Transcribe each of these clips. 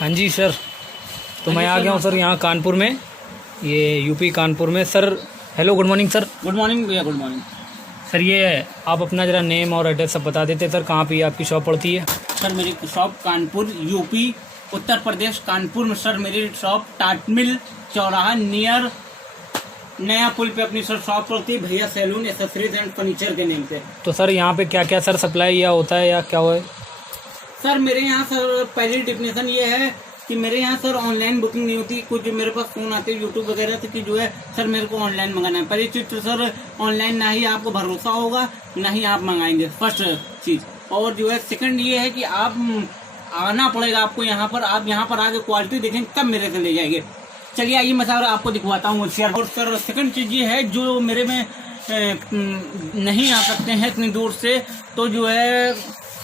हाँ जी सर, तो मैं आ गया हूँ सर यहाँ कानपुर में, ये यूपी कानपुर में। Sir hello, good morning sir. Good morning भैया, गुड मॉर्निंग। सर ये आप अपना ज़रा नेम और एड्रेस सब बता देते सर, कहाँ पे ये आपकी शॉप पड़ती है? सर मेरी शॉप कानपुर यूपी उत्तर प्रदेश कानपुर में सर मेरी शॉप टाटमिल चौराहा नियर नया पुल पे अपनी सर शॉप पड़ती है। भैया सैलून एसेसरीज एंड फर्नीचर के नेम से। तो सर यहाँ पे क्या क्या सर सप्लाई या होता है या क्या हुआ है? सर मेरे यहाँ सर पहली डिफिनेशन ये है कि मेरे यहाँ सर ऑनलाइन बुकिंग नहीं होती। कुछ जो मेरे पास फ़ोन आते हैं यूट्यूब वगैरह से कि जो है सर मेरे को ऑनलाइन मंगाना है। पहली चीज़ तो सर ऑनलाइन ना ही आपको भरोसा होगा ना ही आप मंगाएंगे, फर्स्ट चीज़। और जो है सेकंड ये है कि आप आना पड़ेगा आपको यहाँ पर। आप यहाँ पर आके क्वालिटी देखेंगे तब मेरे से ले जाएंगे। चलिए आइए मैं सर आपको दिखवाता हूँ शेयर। और सर सेकंड चीज़ ये है जो मेरे में नहीं आ सकते हैं इतनी दूर से, तो जो है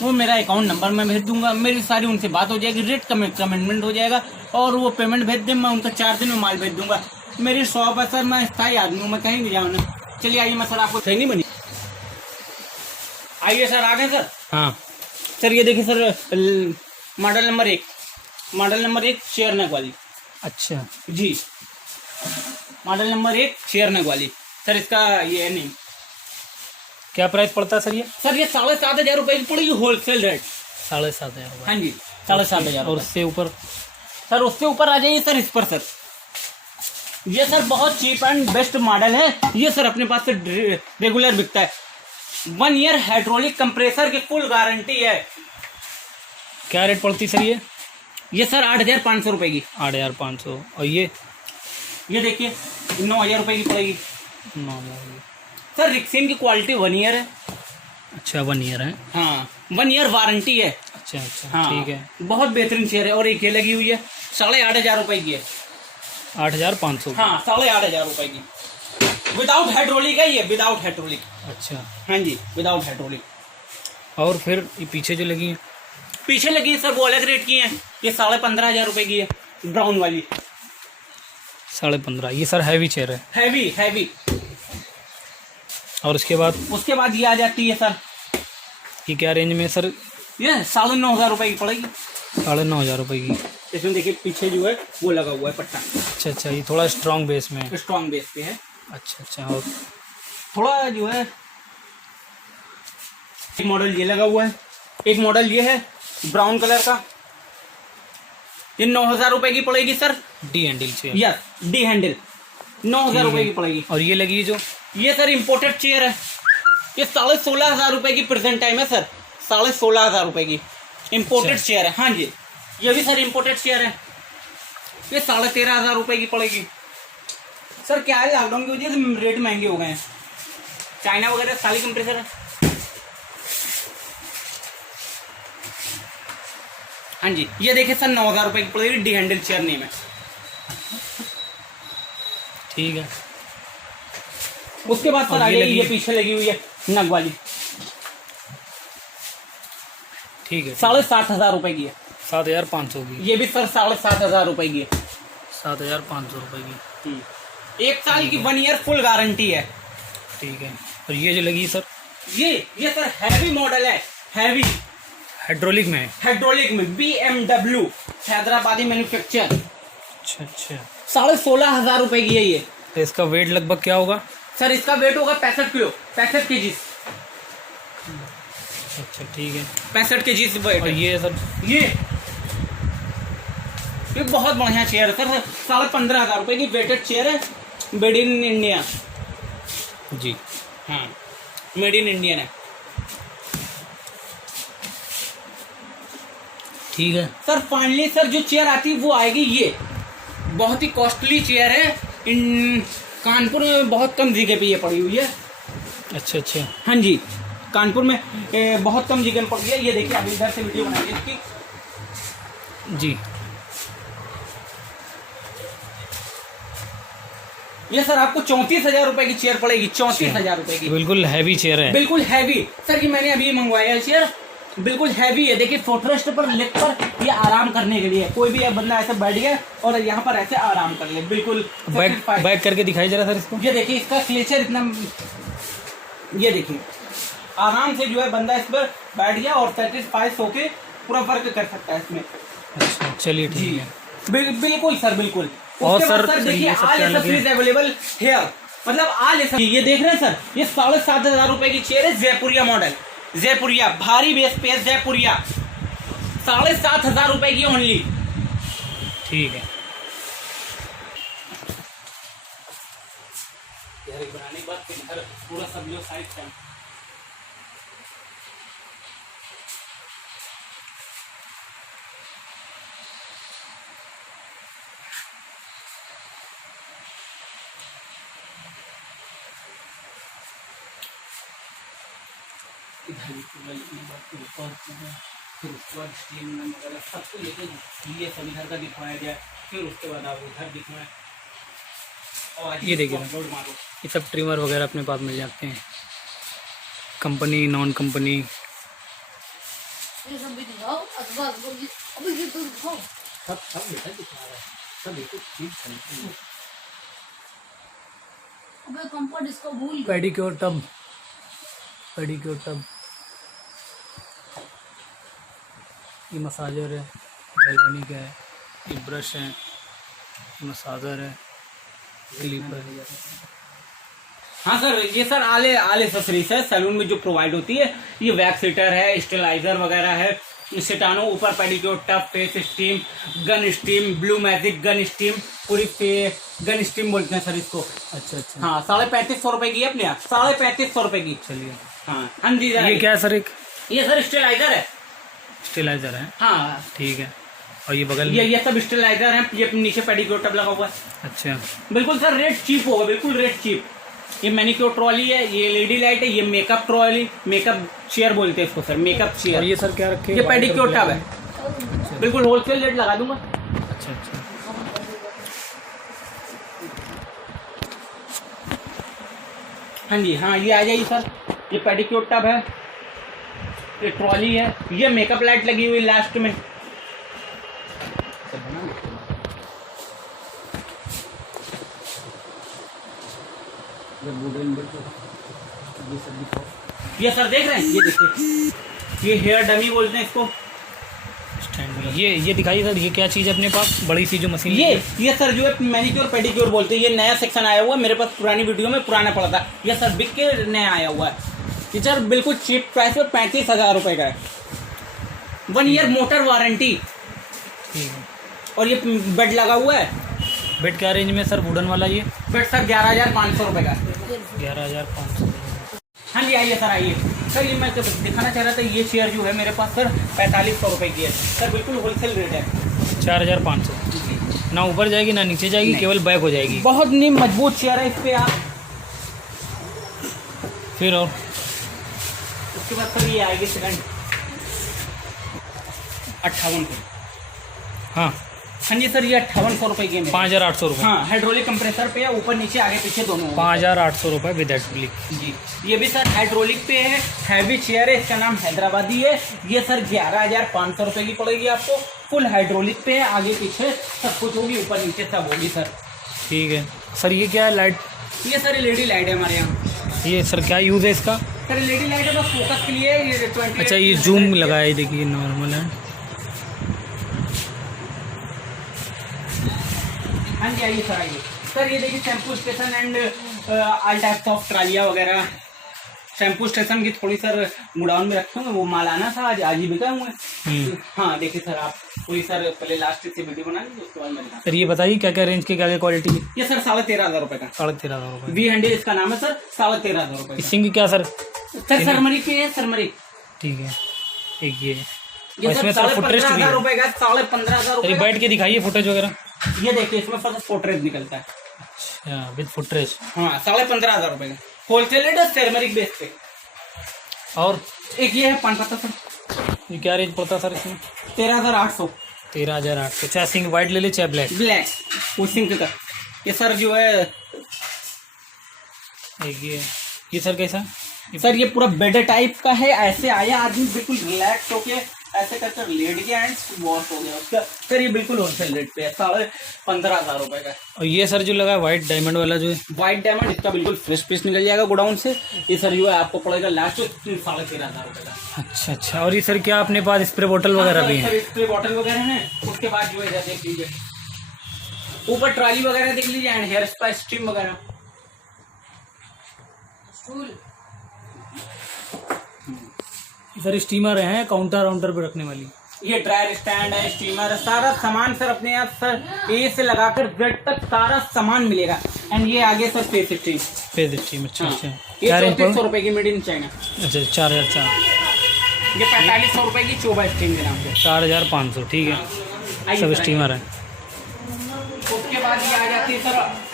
वो मेरा अकाउंट नंबर मैं भेज दूंगा। मेरी सारी उनसे बात हो जाएगी, रेट कमेंटमेंट हो जाएगा और वो पेमेंट भेज दें। मैं उनका 4 दिन में माल भेज दूंगा। मेरी शॉप है सर, मैं स्थायी आदमी हूँ, मैं कहीं नहीं जाऊँ ना। चलिए आइए मैं सर आपको सही नहीं बनी। आइए सर, आ गए सर। हाँ सर ये देखिए सर, मॉडल नंबर एक शेयर नेक वाली। अच्छा जी, मॉडल नंबर 1 शेयर नेक वाली। सर इसका ये है नहीं, क्या प्राइस पड़ता है सर ये? सर ये 7,500 रुपये की पड़ेगी होलसेल रेट। 7,500? हाँ जी, 7,500। और उससे ऊपर? सर उससे ऊपर आ जाइए सर, इस पर सर ये सर बहुत चीप एंड बेस्ट मॉडल है। ये सर अपने पास से रेगुलर बिकता है। 1 ईयर हाइड्रोलिक कंप्रेसर की फुल गारंटी है। क्या रेट पड़ती सर ये? ये सर 8,500 रुपये की। 8,500। और ये देखिए 9,000 रुपये की पड़ेगी। 9,000। सर रिक्सिन की क्वालिटी 1 ईयर है। अच्छा 1 ईयर है? हाँ 1 ईयर वारंटी है। अच्छा अच्छा, हाँ ठीक है। बहुत बेहतरीन चेयर है। और एक ये लगी हुई है 8,500 रुपये की है। 8,500? हाँ 8,500 रुपये की। विदाउट हाइड्रोलिक है ये, विदाउट हाइड्रोलिक। अच्छा हाँ जी, विदाउट हाइड्रोलिक। और फिर ये पीछे जो लगी है? पीछे लगी है सर वो अलग रेट की है। ये 15,500 रुपये की है, ब्राउन वाली। 15.5। ये सर हैवी चेयर है? हैवी। और उसके बाद ये आ जाती है सर, ये क्या रेंज में सर? ये 9,500 रुपये की पड़ेगी। 9,500 रुपये की? इसमें देखिए पीछे जो है वो लगा हुआ है पट्टा। अच्छा अच्छा, ये थोड़ा स्ट्रॉन्ग बेस में है? स्ट्रॉन्ग बेस पे है। अच्छा अच्छा। और थोड़ा जो है एक मॉडल ये लगा हुआ है, एक मॉडल ये है ब्राउन कलर का। ये 9,000 रुपये की पड़ेगी sir. D handle chair? Yes, D handle 9,000 रुपये की पड़ेगी। और ये लगी जो? ये सर इम्पोर्टेड चेयर है। ये 16,500 रुपये की प्रेजेंट टाइम है सर। 16,500 रुपये की इम्पोर्टेड चेयर है। हाँ जी, ये भी सर इम्पोर्टेड चेयर है। ये 13,500 रुपये की पड़ेगी। सर क्या है, लॉकडाउन की वजह से रेट महंगे हो गए हैं। चाइना वगैरह सारी कंप्रेसर है। हाँ जी, ये देखिए सर 9,000 रुपये की पड़ेगी। डी हैंडल चेयर नेम है। ठीक है। उसके बाद सर आगे ये पीछे लगी हुई है नग वाली। ठीक है। 7,500 रुपये की है। 7,500 की? ये भी सर 7,500 रुपये की है। 7,500 रुपये की? 1 साल की 1 ईयर फुल गारंटी है। ठीक है। और ये जो लगी सर? ये सर हैवी मॉडल है, हैवी हाइड्रोलिक में? हाइड्रोलिक में BMW हैदराबादी मैन्युफैक्चर। अच्छा अच्छा। 16,500 रुपये की है ये। तो इसका वेट लगभग क्या होगा सर? इसका वेट होगा 65 किलो, 65 kg। अच्छा ठीक है। 65 kg वेट। और ये सर? ये बहुत बढ़िया चेयर है सर। 15,500 रुपये की वेटेड चेयर है, मेड इन इंडिया। जी हाँ, मेड इन इंडियन है। ठीक है सर फाइनली सर जो चेयर आती है वो आएगी ये। बहुत ही कॉस्टली चेयर है। इन कानपुर में बहुत कम जगह पे ये पड़ी हुई है। अच्छा अच्छा। हाँ जी, कानपुर में बहुत कम जगह में पड़ी है। ये देखिए अभी इधर से वीडियो बनाइए इसकी। जी। ये सर आपको 34,000 रुपये की चेयर पड़ेगी। 34,000 रुपये की। बिल्कुल हैवी चेयर है? बिल्कुल हैवी सर। ये मैंने अभी मंगवाया है चेयर, बिल्कुल हैवी है। देखिए फुटरेस्ट पर लेग पर ये आराम करने के लिए, कोई भी बंदा ऐसे बैठ गया और यहाँ पर ऐसे आराम कर ले, बिल्कुल बैक करके दिखाई जरा सर इसको। ये देखिए इसका क्लेचर इतना, ये देखिए आराम से जो है बंदा इस पर बैठ गया और सेटिस्फाई होके पूरा वर्क कर सकता है इसमें। अच्छा चलिए ठीक है। बिल्कुल सर, बिल्कुल। और उसके बाद सर देखिए ये सब ऑल क्या लगे? एक्सेसरीज अवेलेबल हेयर, मतलब ऑल एक्सेसरीज। ये देख रहे हैं सर, ये 7,500 रुपए की चेयर है, जयपुरिया मॉडल, जयपुरिया भारी बेस पे जयपुरिया, 7,500 रुपए की ओनली। ठीक है। बनाने के बाद फिर घर पूरा सब जो साइड का फिर उसके बाद स्टीम वगैरह सबको लेके ये सभी घर का दिखवाया गया, फिर उसके बाद आप घर दिखवाएं। और ये देखिए अपलोड मारो। ये सब ट्रिमर वगैरह अपने पास मिल जाते हैं, कंपनी नॉन कंपनी। ये सब भी दिखाओ, अभी ये तो दिखाओ। सब बेटा दिखा रहा है, सब एक चीज खरीदते हैं। अबे कंफर्ट इसको भूल गया। पेडिक्योर टब, पेडिक्योर टब, ये मसाजर है, गैल्वेनिक है, ये ब्रश है, मसाजर है, क्लिपर है। हाँ सर, ये सर आले एक्सेसरीज है सैलून में जो प्रोवाइड होती है। ये वैक्स हीटर है, स्टेलाइजर वगैरह है, सिटानो, ऊपर pedicure tub, face steam, gun steam, blue magic gun steam, पूरी गन स्टीम बोलते हैं सर इसको। अच्छा अच्छा। हाँ 3,550 रुपए की है अपने यहाँ, 3,550 रुपए की। चलिए। हाँ जी ये क्या है सर? एक ये सर स्टेलाइजर है। स्टेलाइजर है, हाँ ठीक है। और ये बगल ये में? ये सब स्टेलाइजर है। ये नीचे पेडिक्योर टब लगा हुआ है। अच्छा बिल्कुल सर, रेट चीप होगा, बिल्कुल रेट चीप। ये मैनिक्योर ट्रॉली है, ये लेडी लाइट है, ये मेकअप ट्रॉली, मेकअप चेयर बोलते हैं इसको सर, मेकअप और चेयर। ये सर क्या रखे? ये पेडिक्योर टब है, बिल्कुल होलसेल रेट लगा दूंगा। अच्छा अच्छा। हाँ जी, हाँ ये आ जाइए सर। ये पेडिक्योर टब है, ये ट्रॉली है, ये मेकअप लाइट लगी हुई लास्ट में। ये सर देख रहे हैं, ये देखिए, ये हेयर डमी बोलते हैं इसको। स्टैंड में ये दिखाइए सर, ये क्या चीज़ है अपने पास बड़ी सी जो मशीन? ये सर जो है मैनिक्योर पेडिक्योर बोलते हैं। ये नया सेक्शन आया हुआ है, मेरे पास पुरानी वीडियो में पुराना पड़ा था। ये सर बिक के नया आया हुआ है। ये सर बिल्कुल चीप प्राइस में 35,000 रुपए का है, 1 ईयर मोटर वारंटी। ठीक है। और ये बेड लगा हुआ है। बेड क्या रेंज में सर? वुडन वाला ये बेड सर 11,500 रुपए का। 11,500। हाँ जी आइए सर, आइए सर। ये मैं दिखाना चाह रहा था, ये चेयर जो है मेरे पास सर 4,500 रुपए की है सर, बिल्कुल होलसेल रेट है। 4,500। ना ऊपर जाएगी ना नीचे जाएगी, केवल बैक हो जाएगी। बहुत नीम मजबूत चेयर है, इस पे आप। फिर और उसके बाद सर ये आएगी सेकंड 58 की। हाँ हाँ जी सर, ये 5800 रुपए की है। 5,800 रुपये। हाँ, हाइड्रोलिक कंप्रेसर पे है, ऊपर नीचे आगे पीछे दोनों। 5,800 रुपये विद हाइड्रोलिक। जी, ये भी सर हाइड्रोलिक पे है, हैवी चेयर है, इसका नाम हैदराबादी है। ये सर 11,500 रुपए की पड़ेगी आपको। फुल हाइड्रोलिक पे है, आगे पीछे सब कुछ होगी, ऊपर नीचे सब होगी सर। ठीक है सर। ये क्या है? लाइट? ये सर लेडी लाइट है हमारे यहाँ। ये सर क्या यूज़ है इसका? सर लेडी लाइट है, बस फोकस के लिए। ये 20। अच्छा, ये जूम लगाया है, देखिए नॉर्मल है। हाँ जी आइए सर, आइए सर। ये देखिए shampoo station and all types of ट्रालिया वगैरह। शैम्पू स्टेशन की थोड़ी सर मुडाउन में रखे होंगे, वो माल आना था, आज ही बिका हुए। हाँ देखिए सर, आप पूरी सर पहले लास्ट से वीडियो बना लीजिए, उसके बाद मैं दिखाऊं। सर ये बताइए क्या क्या रेंज के, क्या क्या क्वालिटी है? ये सर 13,500 रुपए का। 13,500 रुपये। V100 इसका नाम है सर, 13,500 रुपए का। सिंग क्या सर? सर सरमरी पे है, सरमरी। ठीक है। एक ये ये इसमें सर सर फुटेज भी 15,500 है। रुपए का, 15,500 रुपए का। बैठ के दिखाइए फुटेज वगैरह। ये देखिए, इसमें सर पोर्ट्रेट निकलता है। अच्छा, विद फुटेज। हाँ 15,500 रुपए का होलसेल रेट है, सेरमरिक बेस पे। और एक ये है पान पत्ता सर, ये क्या रेंज पड़ता है सर इसमें? 13,800। 13,800। चाहे सिंग वाइट ले ले चाहे ब्लैक। ब्लैक वो सिंक का। ये सर जो है, एक ये सर कैसा? सर ये पूरा बेड टाइप का है। ऐसे आया आदमी बिल्कुल रिलैक्स होके ऐसे कर लेट गया एंड वॉश हो गया उसका। सर ये बिल्कुल होलसेल रेट पे है, 15,500 रुपए का। और ये सर जो लगा है व्हाइट डायमंड वाला जो है, व्हाइट डायमंड, इसका बिल्कुल फ्रेश पीस निकल जाएगा गोडाउन से। ये सर जो है आपको पड़ेगा लास्ट 13,500 रुपए का। अच्छा अच्छा। और ये सर क्या अपने पास स्प्रे बोतल वगैरह भी है? स्प्रे बॉटल वगैरह है। उसके बाद जो है इधर देख लीजिए, ऊपर ट्रॉली वगैरह देख लीजिए एंड हेयर स्पा स्टीम वगैरह। सर स्टीमर है काउंटर वाउंटर पे रखने वाली? ये ड्रायर स्टैंड है, स्टीमर है, सारा सामान सर अपने यहाँ सर ए से लगाकर जेड तक सारा सामान मिलेगा। एंड ये आगे sir face steam. Face steam, अच्छा हाँ। अच्छा। ये क्या रेंज 3400 रुपए की मेड इन चाइना। अच्छा 4,400। ये 4500 रुपए की चोबा स्टीम के नाम से। 4,500 ठीक है। आइए सब सर, स्टीमर है। उसके बाद ये आ जाती है सर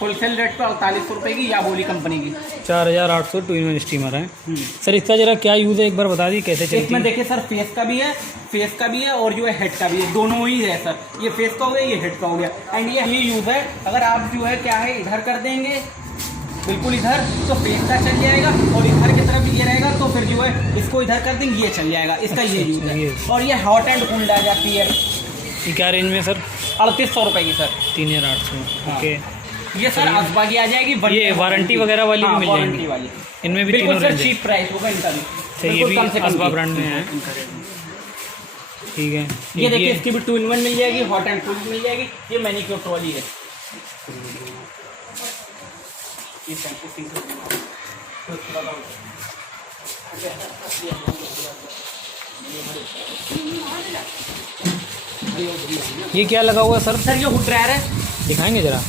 होलसेल रेट पे 4800 रुपए की या बोली कंपनी की। 4,800 टू इन वन स्टीमर है। सर इसका जरा क्या यूज़ है एक बार बता दी कैसे चलती इसमें है? देखिए सर फेस का भी है और जो है हेड का भी है, दोनों ही है सर। ये फेस का हो गया, ये हेड का हो गया। एंड ये यूज है, अगर आप जो है क्या है इधर कर देंगे बिल्कुल इधर तो फेस का चल जाएगा, और इधर की तरफ ये रहेगा तो फिर जो है इसको इधर कर देंगे ये चल जाएगा। इसका ये यूज है। और ये हॉट एंड कूल्ड आ जाती है। ये क्या रेंज में सर? 3800 रुपए की सर। 3,800 ओके। ये सर अजबा की आ जाएगी। ये वारंटी वगैरह वाली भी मिल वारंटी जाएंगी? वाली इनमें भी बिल्कुल तीनों सर रेंज है? चीप प्राइस होगा इनका भी। अच्छा, ये बिल्कुल भी कम से कम असबा की। ब्रांड में है? इनका रेट। ठीक है। ये देखिए इसकी भी 2-in-1 मिल जाएगी, हॉट एंड कूल्ड मिल जाएगी। ये मैनिक्योर ट्रॉली है। ये शैम्पू ये क्या लगा हुआ है सर? सर ये हुड ड्रायर है। दिखाएंगे जरा।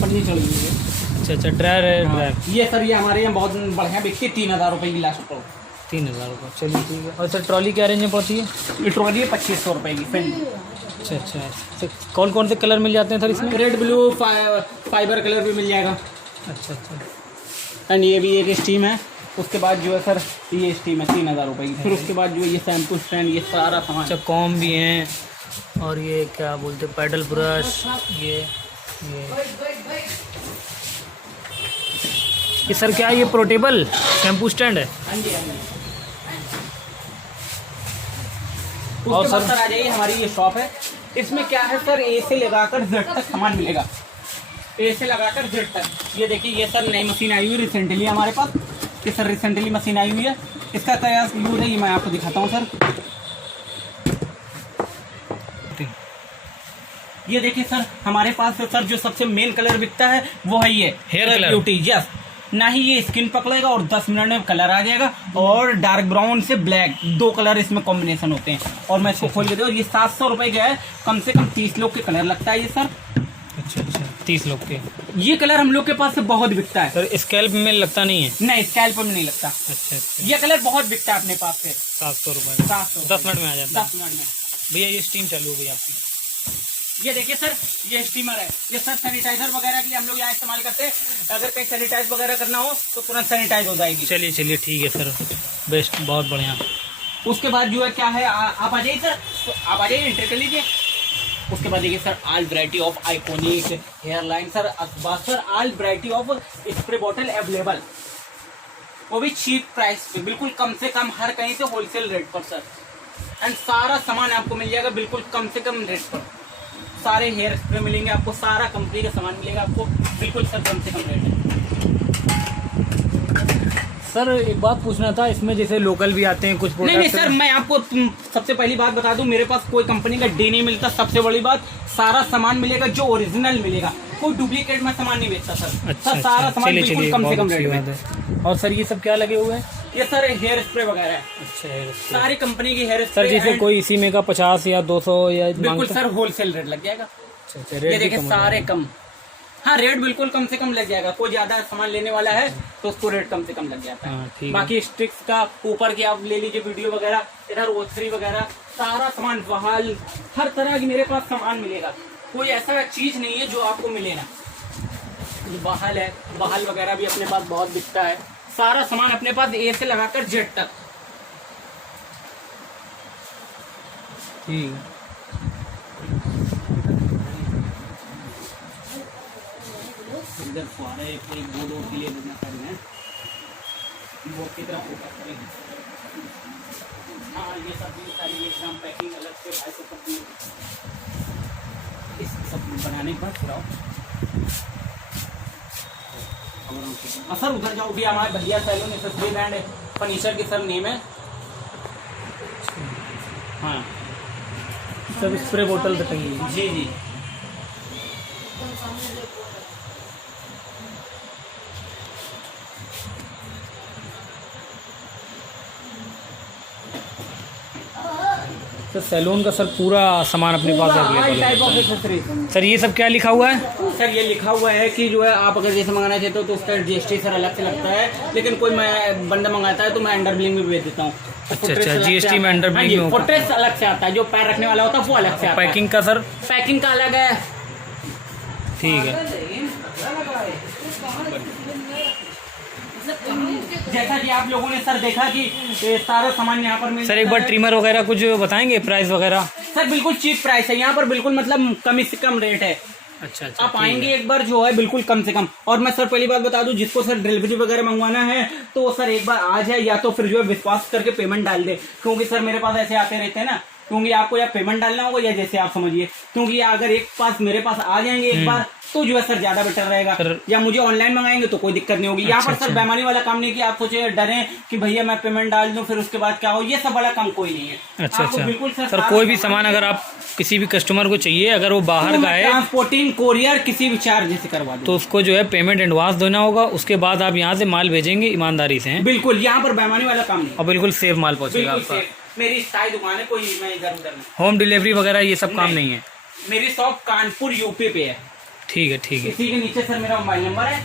पन्नी चढ़ी हुई है। अच्छा अच्छा, ड्रायर है ड्रायर। ये सर ये हमारे यहाँ बहुत बढ़िया बिकती है, 3,000 रुपए की लास्ट पर। 3,000 रुपये, चलिए ठीक है। और सर ट्रॉली क्या रेंज में पड़ती है? ये ट्रॉली है 2500 रुपए की फिर। अच्छा अच्छा। तो कौन कौन से कलर मिल जाते हैं सर इसमें? रेड ब्लू फाइबर कलर भी मिल जाएगा। अच्छा अच्छा। एंड ये भी एक स्टीम है। उसके बाद जो है सर ये स्टीम है 3,000 रुपए की। फिर उसके बाद जो है ये शैम्पू स्टैंड, ये सारा सामान। अच्छा, कॉम भी हैं और ये क्या बोलते हैं पैडल ब्रश, ये सर क्या है ये पोर्टेबल शैम्पू स्टैंड है? हाँ जी हाँ जी। और उसके बाद सर? सर आ जाइए, हमारी ये शॉप है। इसमें क्या है सर ए से लगाकर जेड तक सामान मिलेगा। ए से लगाकर जेड तक। ये देखिए ये सर नई मशीन आई हुई रिसेंटली हमारे पास। ये सर रिसेंटली मशीन आई हुई है। इसका क्या यूज है ये मैं आपको दिखाता हूँ सर। ये देखिए सर हमारे पास सर जो सबसे मेन कलर बिकता है वो है ये हेयर कलर ब्यूटी। यस, ना ही ये स्किन पकड़ेगा और 10 मिनट में कलर आ जाएगा। और डार्क ब्राउन से ब्लैक 2 कलर इसमें कॉम्बिनेशन होते हैं। और मैं इसको खोल के दूँ, ये 700 रुपए का है। कम से कम 30 लोग के कलर लगता है ये सर। अच्छा अच्छा, 30 लोग के। ये कलर हम लोग के पास से बहुत बिकता है। सर स्कैल्प में लगता नहीं है? नहीं, स्कैल्प में नहीं लगता। अच्छा अच्छा। ये कलर बहुत बिकता है अपने पास से। 700 रुपये, 700 10 मिनट में आ जाता है। 10 मिनट में। भैया ये स्टीम चालू हो गई आपकी। ये देखिए सर ये स्टीमर है। ये सर सैनिटाइजर वगैरह के लिए हम लोग यहाँ इस्तेमाल करते हैं। अगर कहीं सैनिटाइज वगैरह करना हो तो तुरंत सैनिटाइज हो जाएगी। चलिए चलिए ठीक है सर, बेस्ट, बहुत बढ़िया। उसके बाद जो है क्या है आप आ जाइए सर, आप आ जाइए, एंटर कर लीजिए। उसके बाद देखिए sir all variety of iconic hair line sir, sir all variety of spray bottle available, वो भी चीप प्राइस पे, बिल्कुल कम से कम, हर कहीं से होलसेल रेट पर सर। एंड सारा सामान आपको मिल जाएगा बिल्कुल कम से कम रेट पर। सारे हेयर स्प्रे मिलेंगे आपको, सारा कंपनी का सामान मिलेगा आपको बिल्कुल सर कम से कम रेट है। सर एक बात पूछना था, इसमें जैसे लोकल भी आते हैं कुछ नहीं प्रोडक्ट? सर, मैं आपको सबसे पहली बात बता दूं, मेरे पास कोई कंपनी का डी नहीं मिलता। सबसे बड़ी बात, सारा सामान मिलेगा जो ओरिजिनल मिलेगा, कोई डुप्लीकेट में सामान नहीं बेचता सर। अच्छा, सर सारा सामान चलिए बिल्कुल चलिए, कम से बहुत कम अच्छी रेट बात में। है। और सर ये सब क्या लगे हुए हैं? ये सर हेयर स्प्रे वगैरह है। अच्छा है सारी कंपनी की हेयर सर, स्प्रे। जैसे कोई इसी में का 50 या 200 या बिल्कुल मांगता? सर होलसेल रेट लग जाएगा। अच्छा अच्छा, ये रेट भी देखिए कम हो सारे जाएगा। कम। हाँ, रेट बिल्कुल कम से कम लग जाएगा। कोई ज्यादा सामान लेने वाला है तो उसको रेट कम से कम लग जाता हाँ, है। ठीक है। बाकी स्टिक्स का ऊपर की आप ले लीजिए, वीडियो वगैरह, इधर ओथरी वगैरह, सारा सामान, बहाल, हर तरह की मेरे पास सामान मिलेगा। कोई ऐसा चीज नहीं है जो आपको मिले ना। बहाल है, बहाल वगैरह भी अपने पास बहुत बिकता है। सारा सामान अपने पास ए से लगाकर जेड तक। ठीक है। इधर फुहारे एक बोर्ड के लिए देना कर रहे हैं, बोर्ड की तरफ फोकस करेंगे। हाँ ये सब भी सारी 1 ग्राम पैकिंग अलग से 250 की इस सब बनाने के बाद फिर आओ। सर उधर जाओ भी, हमारे भैया सैलून एसएसबी ब्रांड फर्नीचर की सर नेम है। हाँ सब स्प्रे बोतल बताइए। जी जी। एकदम सामने से सर सैलून का सर पूरा सामान अपने पास अवेलेबल टाइप ऑफ है। एक्सेसरीज। सर ये सब क्या लिखा हुआ है? सर ये लिखा हुआ है कि जो है आप अगर जैसे मंगाना चाहते हो तो उसका जीएसटी सर अलग से लगता है, लेकिन कोई मैं बंदा मंगाता है तो मैं अंडर बिलिंग में भेज देता हूँ। अच्छा, जीएसटी में अंडर बिलिंग में होता है। फुटरेस्ट अलग से आता है, जो पैर रखने वाला होता है वो अलग से आता है। पैकिंग का सर? पैकिंग का अलग है। ठीक है। जैसा कि आप लोगों ने सर देखा कि सारा सामान यहाँ पर मिल सर एक बार ट्रिमर वगैरह कुछ बताएंगे, प्राइस वगैरह? सर बिल्कुल चीप प्राइस है यहाँ पर, बिल्कुल मतलब कम से कम रेट है। अच्छा अच्छा, आप आएंगे एक बार जो है बिल्कुल कम से कम। और मैं सर पहली बात बता दूं, जिसको सर डिलीवरी वगैरह मंगवाना है तो सर एक बार आ जाए, या तो फिर जो है विश्वास करके पेमेंट डाल दे, क्योंकि सर मेरे पास ऐसे आते रहते हैं ना, क्योंकि आपको या पेमेंट डालना होगा या जैसे आप समझिए, क्योंकि अगर एक पास मेरे पास आ जाएंगे एक बार तो जो है सर ज्यादा बेटर रहेगा। या मुझे ऑनलाइन मंगाएंगे तो कोई दिक्कत नहीं होगी। यहाँ पर सर बेईमानी वाला काम नहीं कि आप सोचे डरें कि भैया मैं पेमेंट डाल दूं फिर उसके बाद क्या हो, ये सब वाला काम कोई नहीं है। अच्छा अच्छा। बिल्कुल सर कोई भी सामान अगर आप किसी भी कस्टमर को चाहिए, अगर वो बाहर का है, ट्रांसपोर्टिंग कोरियर किसी भी चार्ज से करवा दो तो उसको जो है पेमेंट एडवांस देना होगा, उसके बाद आप यहाँ से माल भेजेंगे ईमानदारी से। हैं बिल्कुल, यहाँ पर बेईमानी वाला काम नहीं, और बिल्कुल सेफ माल पहुँचेगा बिल्कुल आपका। सेफ। मेरी स्थायी दुकान है, कोई मैं इधर उधर नहीं। होम डिलीवरी वगैरह ये सब काम नहीं है? मेरी शॉप कानपुर यूपी पे है। ठीक है ठीक है। इसी के नीचे सर मेरा मोबाइल नंबर है।